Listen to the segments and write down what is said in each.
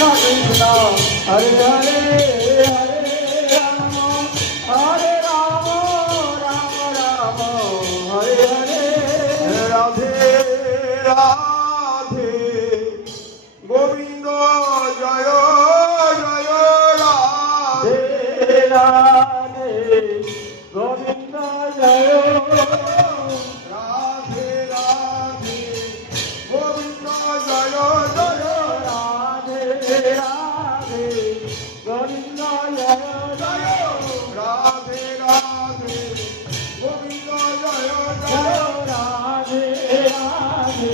Krishna Hare Hare Hare Rama Hare Rama Rama Rama Hare Hare Radhe Radhe Govinda জয় জয় রাধে রাধে গোবিন্দ জয় রাধে রাধে গোবিন্দ জয় জয় রাধে রাধে গোবিন্দ জয় জয় রাধে রাধে গোবিন্দ জয় জয় রাধে রাধে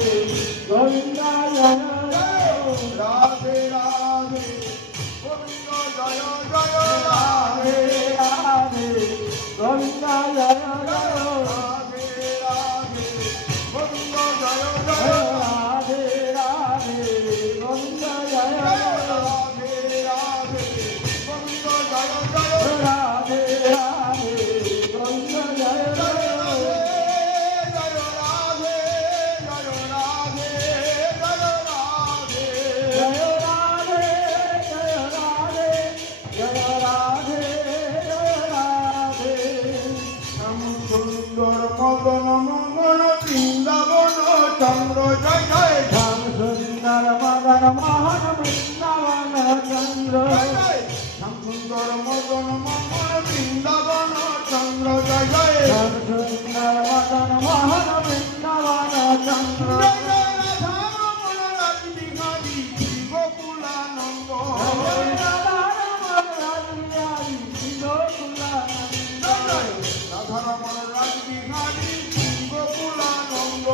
গোবিন্দ জয় রাধে রাধে গোবিন্দ জয় জয় রাধে রাধে গোবিন্দ জয় জয় রাধে রাধে গোবিন্দ জয় জয় রাধে রাধে গোবিন্দ জয় রাধে রাধে গোবিন্দ জয় জয় রাধে রাধে গোবিন্দ জয় জয় জয় রাধে জয় রাধে জয় রাধে জয় রাধে সুন্দর মদন মঙ্গল বৃন্দাবন চন্দ্র জয় জয় শ্যাম সুন্দর মদন মোহন বৃন্দাবন চন্দ্র শ্যাম সুন্দর মদন মঙ্গল বৃন্দাবন চন্দ্র জয় জয় শ্যাম সুন্দর মদন মোহন বৃন্দাবন চন্দ্র গোকুলানন্দ রাধারমণ রাজবিহারী গোকুলানন্দ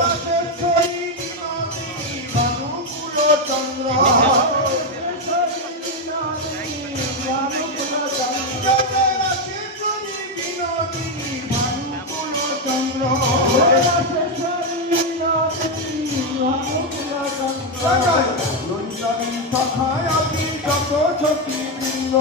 রাজেশ্বরী বিনোদিনী ভানুকুল চন্দ্র রাজেশ্বরী বিনোদিনী ভানুকুল চন্দ্র রঞ্জনী সখায় আমি যত সখী বৃন্দ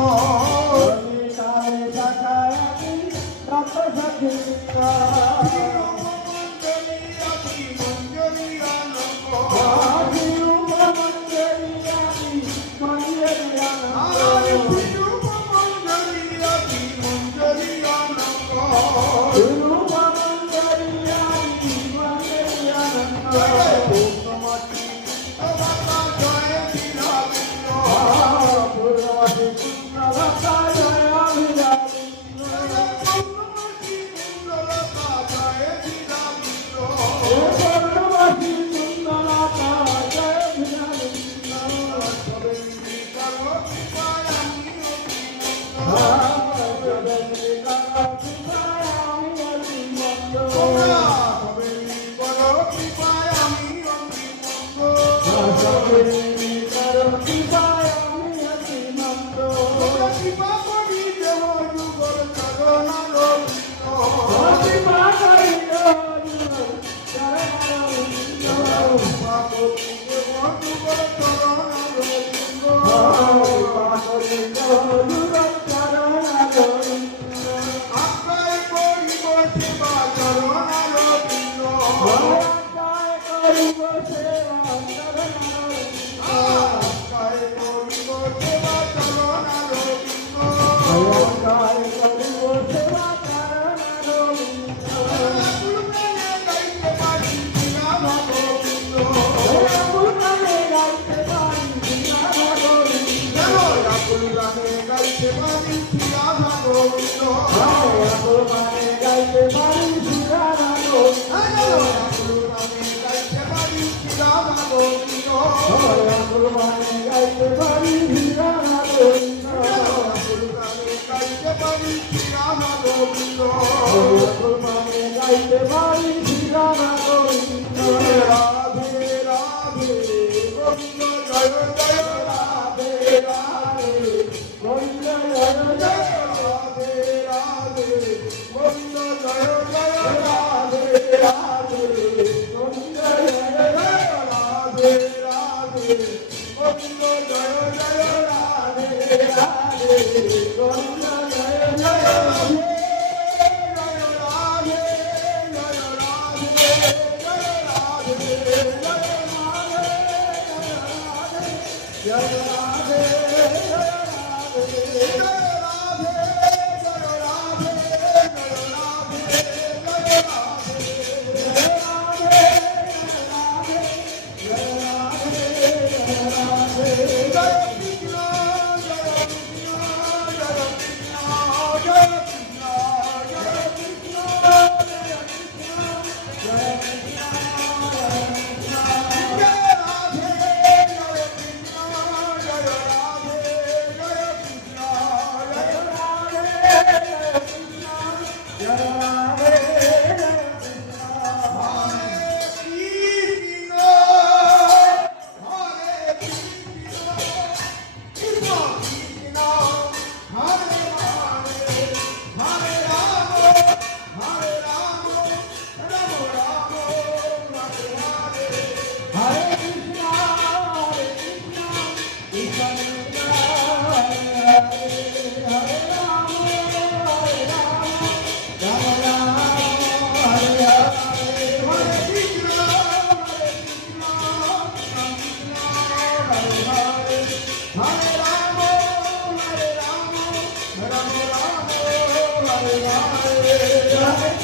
জয়